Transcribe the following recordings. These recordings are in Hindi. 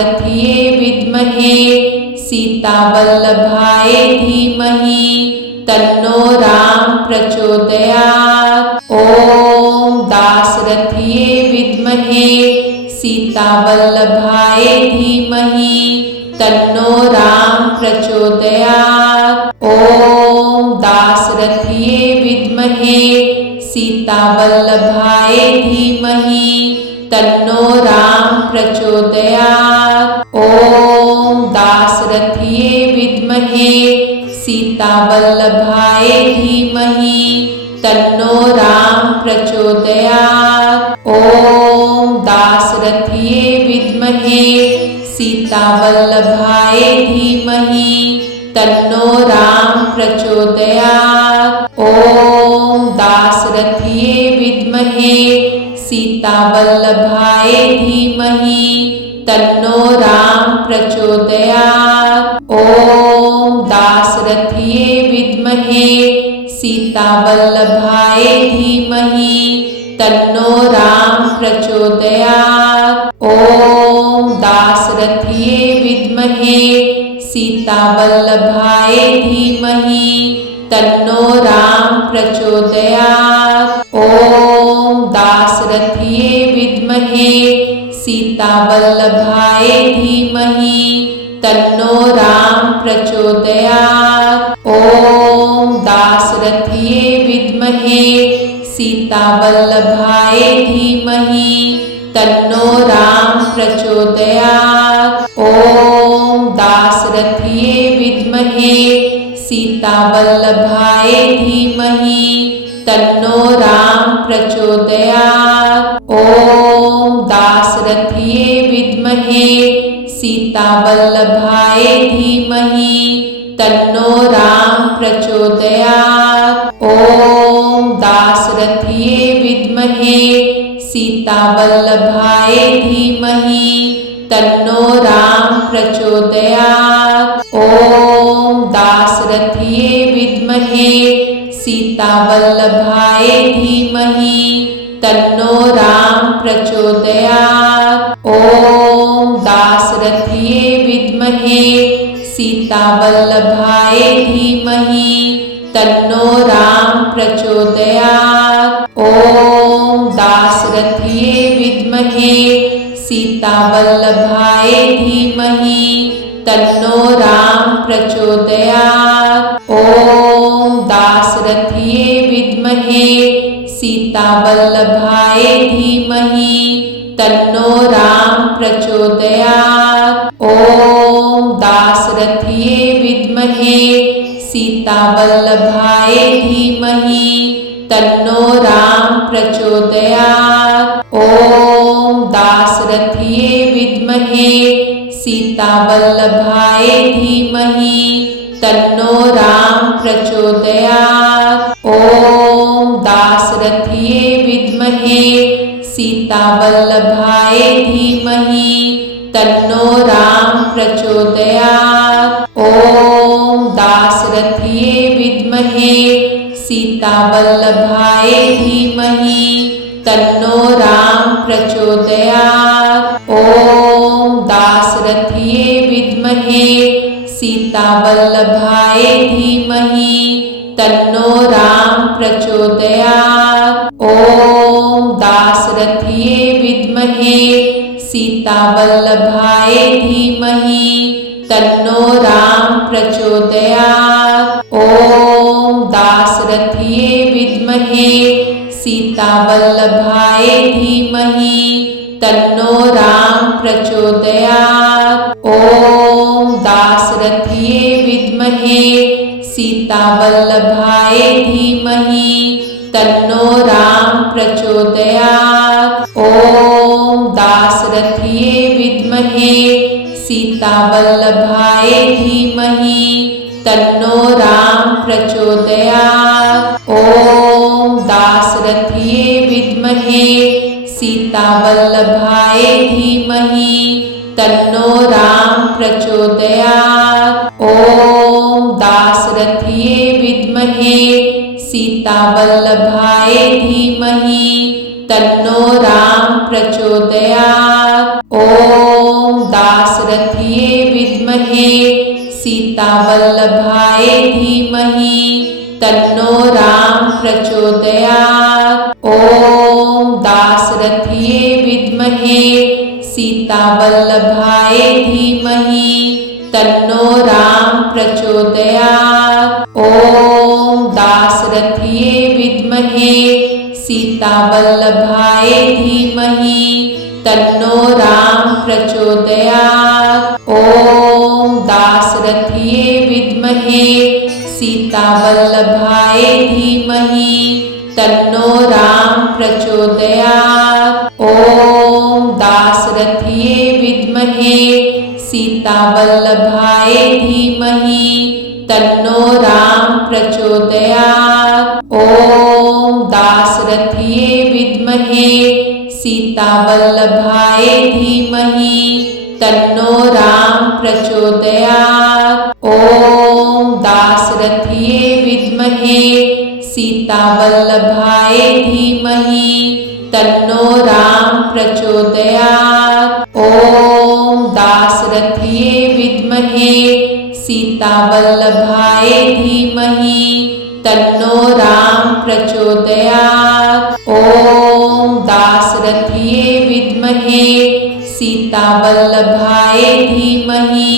दासरथ्ये विद्महे सीतावल्लभाय धीमहि तन्नो राम प्रचोदयात्। ॐ दासरथ्ये विद्महे सीतावल्लभाय धीमहि तन्नो राम प्रचोदयात्। ॐ दासरथ्ये विद्महे सीतावल्लभाय धीमहि तन्नो राम प्रचोदयात्। ॐ दासरथ्ये विद्महे सीतावल्लभाय धीमहि तन्नो राम प्रचोदयात्। ॐ दासरथ्ये विद्महे सीतावल्लभाय धीमहि तन्नो राम प्रचोदयात्। ॐ दासरथ्ये विद्महे सीतावल्लभाय धीमहि तन्नो राम प्रचोदयात्। ॐ दासरथ्ये विद्महे सीतावल्लभाय धीमहि तन्नो राम प्रचोदयात्। ॐ दासरथ्ये विद्महे सीतावल्लभाय धीमहि तन्नो राम प्रचोदयात्। ॐ दासरथ्ये विद्महे सीतावल्लभाय धीमहि तन्नो राम प्रचोदयात्। ॐ दासरथ्ये विद्महे सीतावल्लभाय धीमहि तन्नो राम प्रचोदयात्। ॐ दासरथ्ये विद्महे सीतावल्लभाय धीमहि तन्नो राम प्रचोदयात्। ॐ दासरथ्ये विद्महे सीतावल्लभाय धीमहि तन्नो राम प्रचोदयात्। ॐ दासरथ्ये विद्महे सीतावल्लभाय धीमहि तन्नो राम प्रचोदयात्। ॐ दासरथ्ये विद्महे सीतावल्लभाय धीमहि तन्नो राम प्रचोदयात्। ॐ दासरथ्ये विद्महे सीतावल्लभाय धीमहि तन्नो राम प्रचोदयात्। ॐ दासरथ्ये विद्महे सीतावल्लभाय धीमहि तन्नो राम प्रचोदयात्। ॐ दासरथ्ये विद्महे सीतावल्लभाय धीमहि तन्नो राम प्रचोदयात्। ॐ दासरथ्ये विद्महे सीतावल्लभाय धीमहि तन्नो राम प्रचोदयात्। ॐ दासरथ्ये विद्महे सीतावल्लभाय धीमहि तन्नो राम प्रचोदयात्। ॐ दासरथ्ये विद्महे सीतावल्लभाय धीमहि तन्नो राम प्रचोदयात्। ॐ दासरथ्ये विद्महे सीतावल्लभाय धीमहि तन्नो राम प्रचोदयात्। ॐ दासरथ्ये विद्महे सीतावल्लभाय धीमहि तन्नो राम प्रचोदयात्। ॐ दासरथ्ये विद्महे सीतावल्लभाय धीमहि तन्नो राम प्रचोदयात्। ॐ दासरथ्ये विद्महे सीतावल्लभाय धीमहि तन्नो राम प्रचोदयात्। ॐ दासरथ्ये विद्महे सीतावल्लभाय धीमहि तन्नो राम प्रचोदयात्। ॐ दासरथ्ये विद्महे सीतावल्लभाय धीमहि तन्नो राम प्रचोदयात्। ॐ दासरथ्ये विद्महे सीतावल्लभाय धीमहि तन्नो राम प्रचोदयात्। ॐ दासरथ्ये विद्महे सीतावल्लभाय धीमहि तन्नो राम प्रचोदयात्। ॐ दास दासरथिये विद्महे सीतावल्लभाय धीमहि तन्नो राम प्रचोदयात्। ॐ दासरथिये विद्महे सीतावल्लभाय धीमहि तन्नो राम प्रचोदयात्। ॐ दासरथिये विद्महे सीतावल्लभाय धीमहि तन्नो राम प्रचोदयात्। ॐ दासरथिये विद्महे सीतावल्लभाय धीमहि तन्नो राम प्रचोदयात्। ॐ दासरथिये विद्महे सीतावल्लभाय धीमहि तन्नो राम प्रचोदयात्। ॐ दासरथिये विद्महे सीतावल्लभाय धीमहि तन्नो राम प्रचोदयात्। ॐ दासरथिये विद्महे सीतावल्लभाय धीमहि तन्नो राम प्रचोदयात्। ॐ दासरथिये विद्महे सीतावल्लभाय धीमहि तन्नो राम प्रचोदयात्। ॐ दासरथिये विद्महे सीतावल्लभाय धीमहि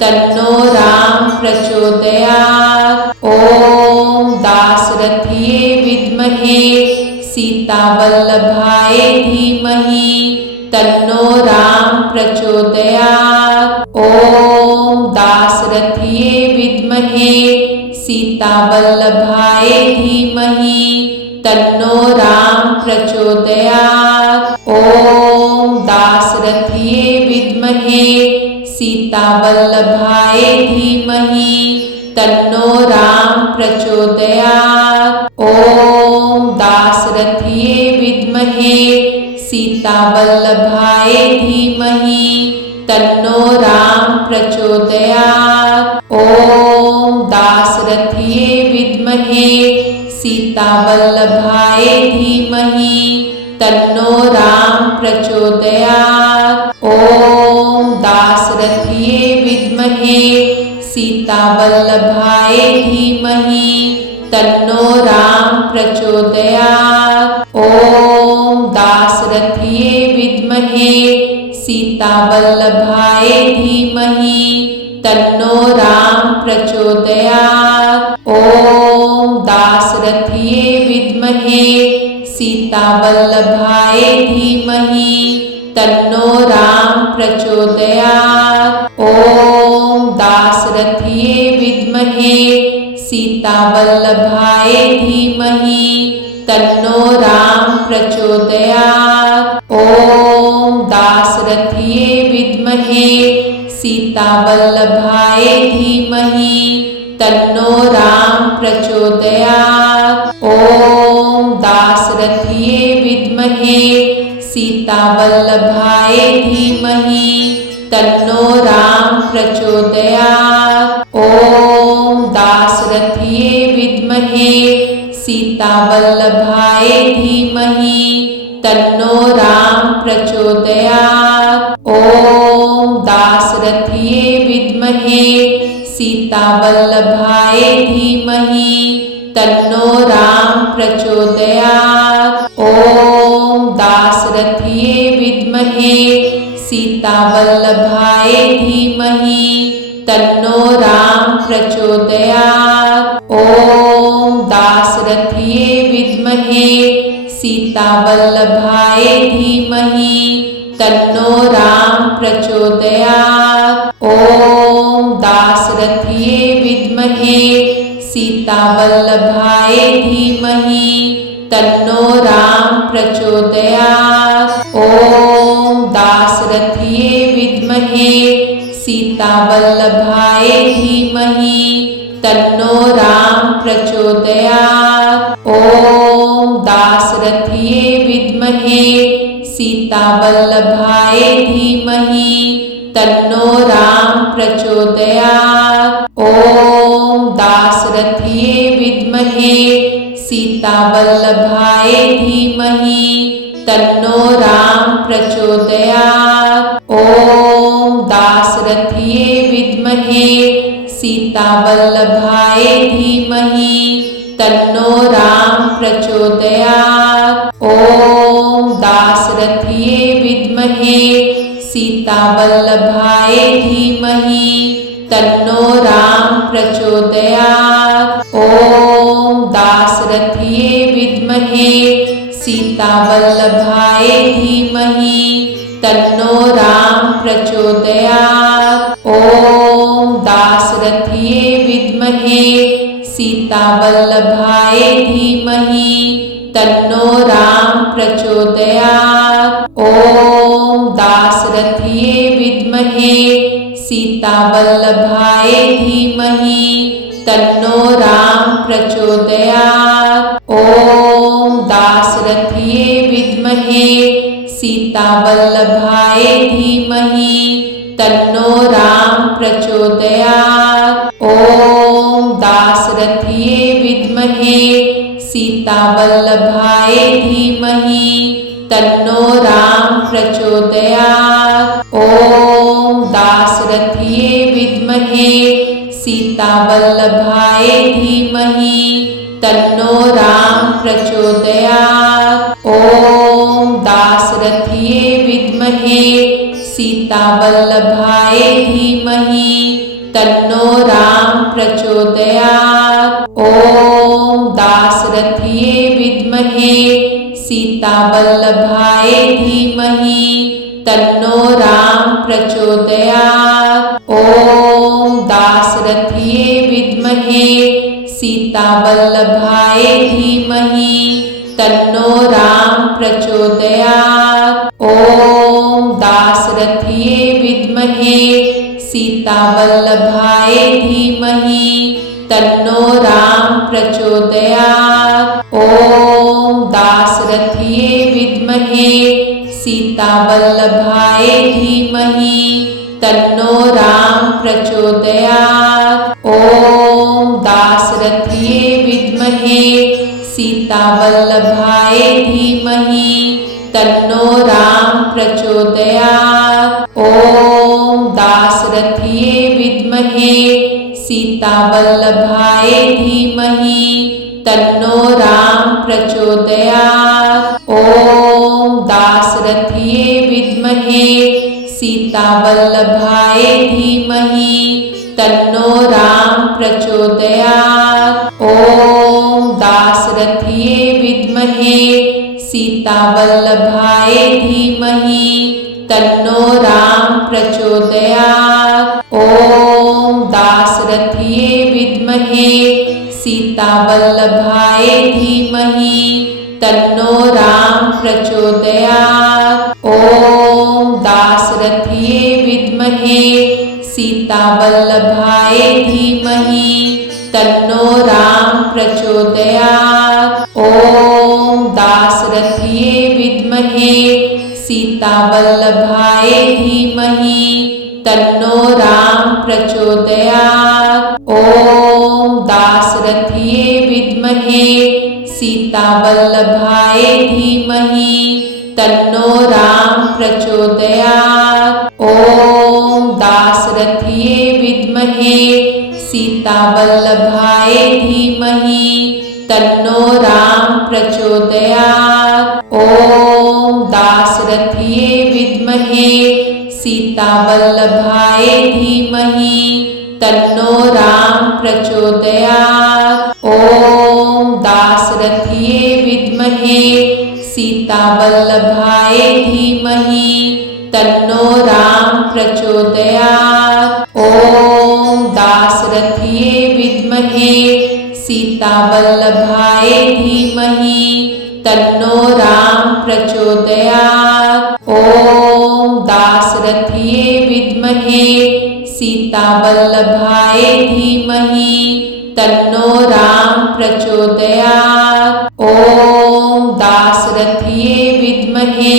तन्नो राम प्रचोदयात्। ॐ दासरथिये विद्महे सीतावल्लभाय धीमहि तन्नो राम प्रचोदयात्। ॐ दासरथिये विद्महे सीतावल्लभाय धीमहि तन्नो राम प्रचोदयात्। ॐ दासरथिये विद्महे सीतावल्लभाय धीमहि तन्नो राम प्रचोदयात्। ॐ दासरथिये विद्महे सीतावल्लभाय धीमहि तन्नो राम प्रचोदयात्। ॐ दासरथिये विद्महे सीतावल्लभाय धीमहि तन्नो राम प्रचोदयात्। ॐ दासरथिये विद्महे सीतावल्लभाय धीमहि तन्नो राम प्रचोदयात्। ॐ दासरथिये विद्महे सीतावल्लभाय धीमहि तन्नो राम प्रचोदयात्। ॐ दासरथिये विद्महे सीतावल्लभाय धीमहि तन्नो राम प्रचोदयात्। ॐ दासरथिये विद्महे सीतावल्लभाय धीमहि तन्नो राम प्रचोदयात्। ॐ दासरथिये विद्महे सीतावल्लभाय धीमहि तन्नो राम प्रचोदयात्। ॐ दासरथिये विद्महे सीतावल्लभाय धीमहि तन्नो राम प्रचोदयात्। ॐ दासरथिये विद्महे सीतावल्लभाय धीमहि तन्नो राम प्रचोदयात्। ॐ दासरथिये विद्महे सीतावल्लभाय धीमहि तन्नो राम प्रचोदयात्। ॐ दासरथिये विद्महे सीतावल्लभाय धीमहि तन्नो राम प्रचोदयात्। ॐ दासरथिये विद्महे सीतावल्लभाय धीमहि तन्नो राम प्रचोदयात्। ॐ दासरथिये विद्महे सीतावल्लभाय धीमहि तन्नो राम प्रचोदयात्। ॐ दासरथिये विद्महे सीतावल्लभाय धीमहि तन्नो राम प्रचोदयात्। ॐ दासरथिये विद्महे सीतावल्लभाय धीमहि तन्नो राम प्रचोदयात्। ॐ दासरथिये विद्महे सीतावल्लभाय धीमहि तन्नो राम प्रचोदयात्। ॐ दासरथये विद्महे सीतावल्लभाय धीमहि तन्नो राम प्रचोदयात्। ॐ दासरथये विद्महे सीतावल्लभाय धीमहि तन्नो राम प्रचोदयात्। ॐ दासरथये विद्महे सीतावल्लभाय धीमहि तन्नो राम प्रचोदयात्। ॐ दासरथये विद्महे सीतावल्लभाय धीमहि तन्नो राम प्रचोदयात्। ॐ दासरथये विद्महे सीतावल्लभाय धीमहि तन्नो राम प्रचोदयात्। ॐ दासरथये विद्महे सीतावल्लभाय धीमहि तन्नो राम प्रचोदयात्। ॐ दासरथये विद्महे सीतावल्लभाय धीमहि तन्नो राम प्रचोदयात्। ॐ दासरथये विद्महे सीतावल्लभाय धीमहि तन्नो राम प्रचोदयात्। ॐ दासरथये विद्महे सीतावल्लभाय धीमहि तन्नो राम प्रचोदयात्। ॐ दासरथये विद्महे सीतावल्लभाय धीमहि तन्नो राम प्रचोदयात्। ॐ दासरथये विद्महे सीतावल्लभाय धीमहि तन्नो राम प्रचोदयात्। ॐ दासरथये विद्महे सीतावल्लभाय धीमहि तन्नो राम प्रचोदयात्। ॐ दासरथये विद्महे सीतावल्लभाय धीमहि तन्नो राम प्रचोदयात्। ॐ दासरथये विद्महे सीतावल्लभाय धीमहि तन्नो राम प्रचोदयात्। ॐ दासरथये विद्महे सीतावल्लभाय धीमहि तन्नो राम प्रचोदयात्। ॐ दासरथये विद्महे सीतावल्लभाय धीमहि तन्नो राम प्रचोदयात्। ॐ दासरथये विद्महे सीतावल्लभाय धीमहि तन्नो राम प्रचोदयात्। ॐ दासरथये विद्महे सीतावल्लभाय धीमहि तन्नो राम प्रचोदयात्। ॐ दासरथये विद्महे सीतावल्लभाय धीमहि तन्नो राम प्रचोदयात्। ॐ दासरथये विद्महे सीतावल्लभाय धीमहि तन्नो राम प्रचोदयात्। ॐ दासरथये विद्महे सीतावल्लभाय धीमहि तन्नो राम प्रचोदयात्। ॐ दासरथये विद्महे सीतावल्लभाय धीमहि तन्नो राम प्रचोदयात्। ॐ दासरथये विद्महे सीतावल्लभाय धीमहि तन्नो राम प्रचोदयात्। ॐ दासरथये विद्महे सीतावल्लभाय धीमहि तन्नो राम प्रचोदयात्। ॐ दासरथये विद्महे सीतावल्लभाय धीमहि तन्नो राम प्रचोदयात्। ॐ दासरथये विद्महे सीतावल्लभाय धीमहि तन्नो राम प्रचोदयात्। ॐ दासरथये विद्महे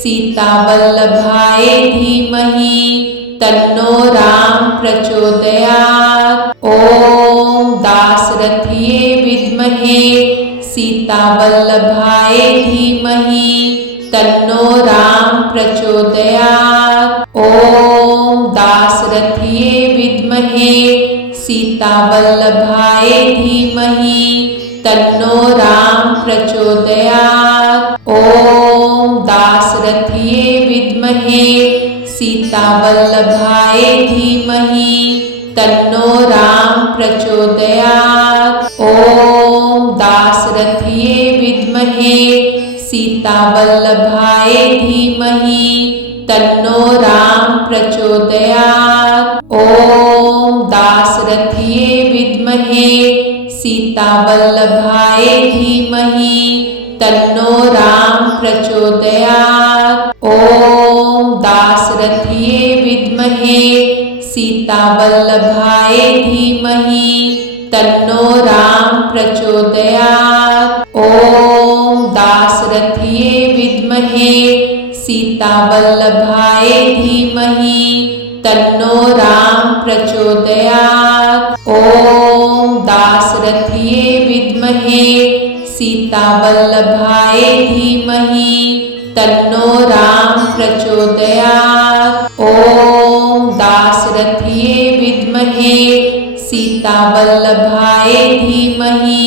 सीतावल्लभाय धीमहि तन्नो राम प्रचोदयात्। ॐ दासरथये विद्महे सीतावल्लभाय धीमहि तन्नो राम प्रचोदयात्। ॐ दासरथ्ये विद्महे सीतावल्लभाय धीमहि तन्नो राम प्रचोदयात्। ॐ दासरथ्ये विद्महे सीतावल्लभाय धीमहि तन्नो राम प्रचोदयात्। ॐ दासरथ्ये विद्महे सीतावल्लभाय धीमहि तन्नो राम प्रचोदयात्। ॐ दासरथ्ये विद्महे सीतावल्लभाय धीमहि तन्नो राम प्रचोदयात्। ॐ दासरथ्ये विद्महे सीतावल्लभाय धीमहि तन्नो राम प्रचोदयात्। ॐ दासरथ्ये विद्महे सीतावल्लभाय धीमहि तन्नो राम प्रचोदयात्। ॐ दासरथ्ये विद्महे सीतावल्लभाय धीमहि तन्नो राम प्रचोदयात्। ॐ दासरथ्ये विद्महे सीतावल्लभाय धीमहि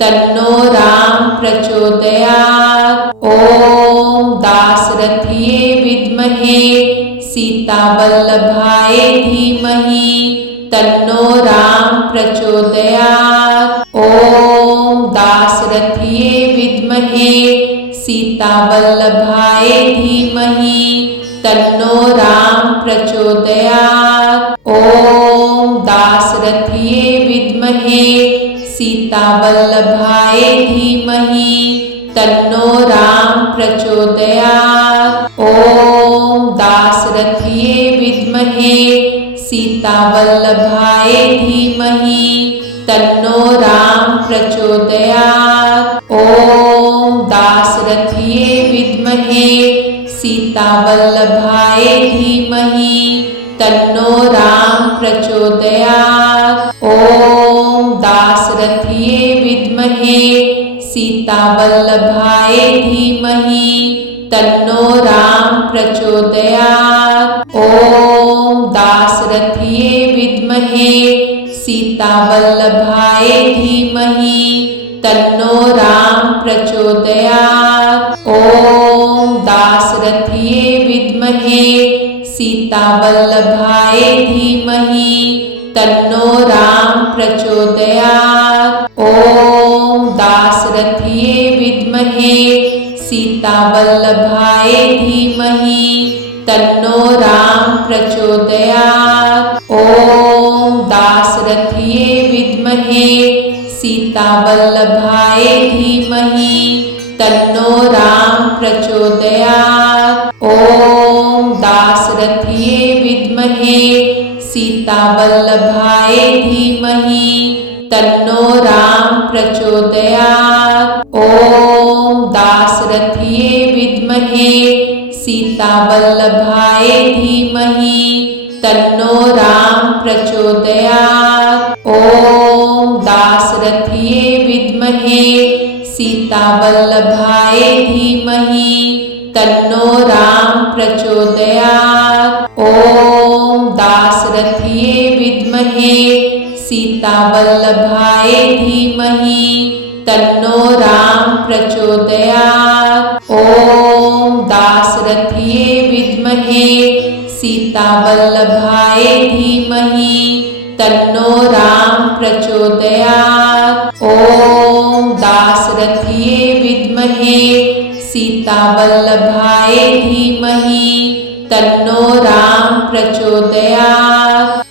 तन्नो राम प्रचोदयात्। ॐ दासरथ्ये विद्महे सीतावल्लभाय धीमहि तन्नो राम प्रचोदयात्। ॐ दासरथ्ये विद्महे सीतावल्लभाय धीमहि तन्नो राम प्रचोदयात्। ॐ दासरथ्ये विद्महे सीतावल्लभाय धीमहि तन्नो राम प्रचोदयात्। ॐ दासरथ्ये विद्महे सीतावल्लभाय धीमहि तन्नो राम प्रचोदयात्। ॐ दासरथ्ये विद्महे सीतावल्लभाय धीमहि तन्नो राम प्रचोदयात्। ॐ दासरथ्ये विद्महे सीतावल्लभाय धीमहि तन्नो राम प्रचोदयात्। ॐ दासरथ्ये विद्महे सीतावल्लभाय धीमहि तन्नो राम प्रचोदयात्। ॐ दासरथ्ये विद्महे सीतावल्लभाय धीमहि तन्नो राम प्रचोदयात्। ॐ दासरथ्ये विद्महे सीतावल्लभाय धीमहि तन्नो राम प्रचोदयात्। ॐ दासरथ्ये विद्महे सीतावल्लभाय धीमहि तन्नो राम प्रचोदयात्। ॐ दासरथ्ये विद्महे सीतावल्लभाय धीमहि तन्नो राम प्रचोदयात्। ॐ दासरथ्ये विद्महे सीतावल्लभाय धीमहि तन्नो राम प्रचोदयात्। ॐ दासरथ्ये विद्महे सीतावल्लभाय धीमहि तन्नो राम प्रचोदयात्। ॐ दासरथ्ये विद्महे सीतावल्लभाय धीमहि तन्नो राम प्रचोदयात्। ॐ दासरथ्ये विद्महे सीतावल्लभाय धीमहि तन्नो राम प्रचोदयात्। ॐ दासरथ्ये विद्महे सीतावल्लभाय धीमहि तन्नो राम प्रचोदयात्।